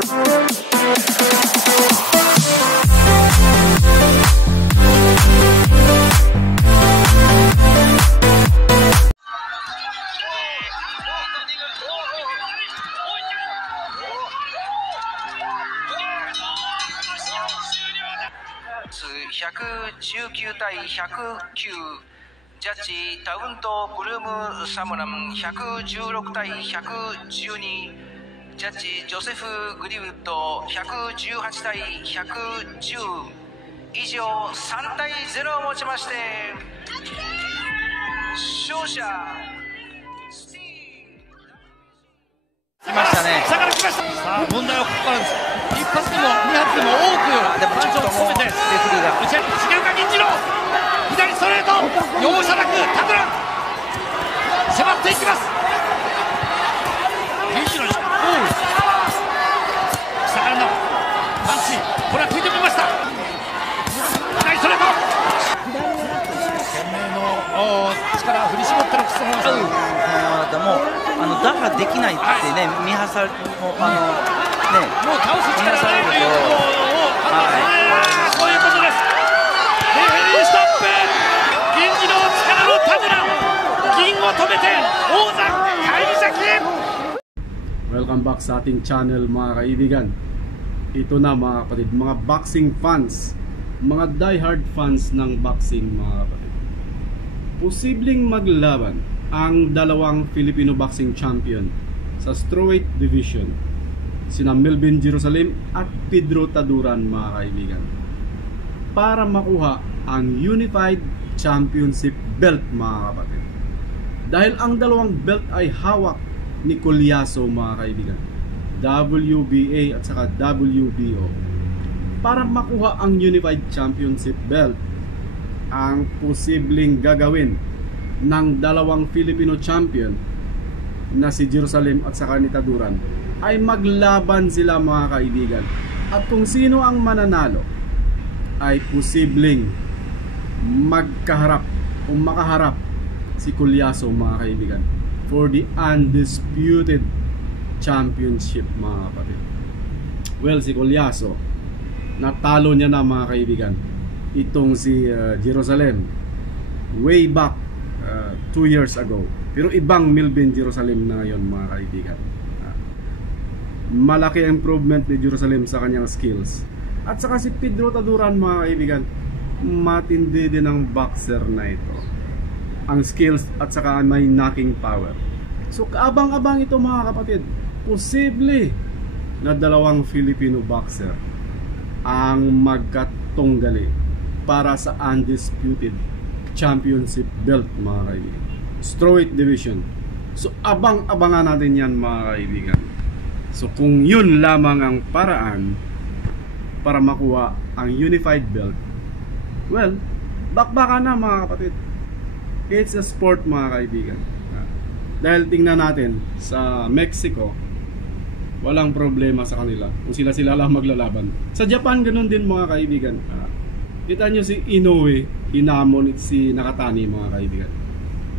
119対109、ジャッジタウントブルームサムラン116対112、ジャッジジョセフ・グリウッド118対110、以上3対0をもちまして勝者来ましたね。下から来ました。さあ問題はここからです。一発でも二発でも多くパンチを込めてレフリーが重岡銀次郎左ストレート容赦なくタクラン迫っていきます。銀次郎に下からのパンチ、これは食い止めました。左ストレート懸命の力を振り絞ってのクソモンス打破できないってね、見はされもう倒す力がないということを判断する、そういうことです。レフェリーストップ、銀次郎力のタグラ銀を止めて王座返り咲き。 Welcome back sa ating channel mga kaibigan. Ito na mga kapatid, mga boxing fans, mga die-hard fans ng boxing mga kapatid. Posibleng maglaban ang dalawang Filipino boxing champion sa strawweight division, sina Melvin Jerusalem at Pedro Taduran mga kaibigan, para makuha ang Unified Championship belt mga kapatid. Dahil ang dalawang belt ay hawak ni Collazo mga kaibigan, WBA at saka WBO. Para makuha ang Unified Championship belt, ang posibleng gagawin ng dalawang Filipino champion na si Jerusalem at saka ni Taduran ay maglaban sila mga kaibigan, at kung sino ang mananalo ay posibleng magkaharap o makaharap si Collazo mga kaibigan for the undisputed championship mga kapatid. Well, si Collazo natalo niya na mga kaibigan itong si Jerusalem way back 2 years ago, pero ibang Melvin Jerusalem na ngayon mga kaibigan. Malaki improvement ni Jerusalem sa kanyang skills, at saka si Pedro Taduran mga kaibigan, matindi din ang boxer na ito, ang skills at saka may knocking power. So kaabang-abang ito mga kapatid, posible na dalawang Filipino boxer ang magkatunggali para sa undisputed championship belt mga kaibigan, strawweight division. So abang-abangan natin yan mga kaibigan. So kung yun lamang ang paraan para makuha ang unified belt, well, bakbakan na mga kapatid. It's a sport mga kaibigan. Dahil tingnan natin sa Mexico, walang problema sa kanila kung sila lang maglalaban. Sa Japan ganun din mga kaibigan. Kita nyo si Inoue, hinamon si Nakatani mga kaibigan.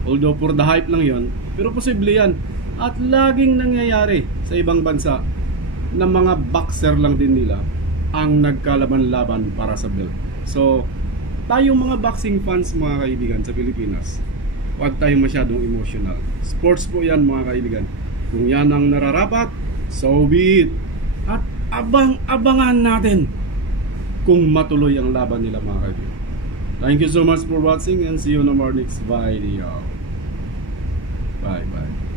Although for the hype lang yon, pero posible yan. At laging nangyayari sa ibang bansa na mga boxer lang din nila ang nagkalaban-laban para sa belt. So tayong mga boxing fans mga kaibigan sa Pilipinas, huwag tayong masyadong emotional. Sports po yan mga kaibigan. Kung yan ang nararapat, so be it. At abang-abangan natin kung matuloy ang laban nila mga kaibigan. Thank you so much for watching and see you on our next video. Bye bye.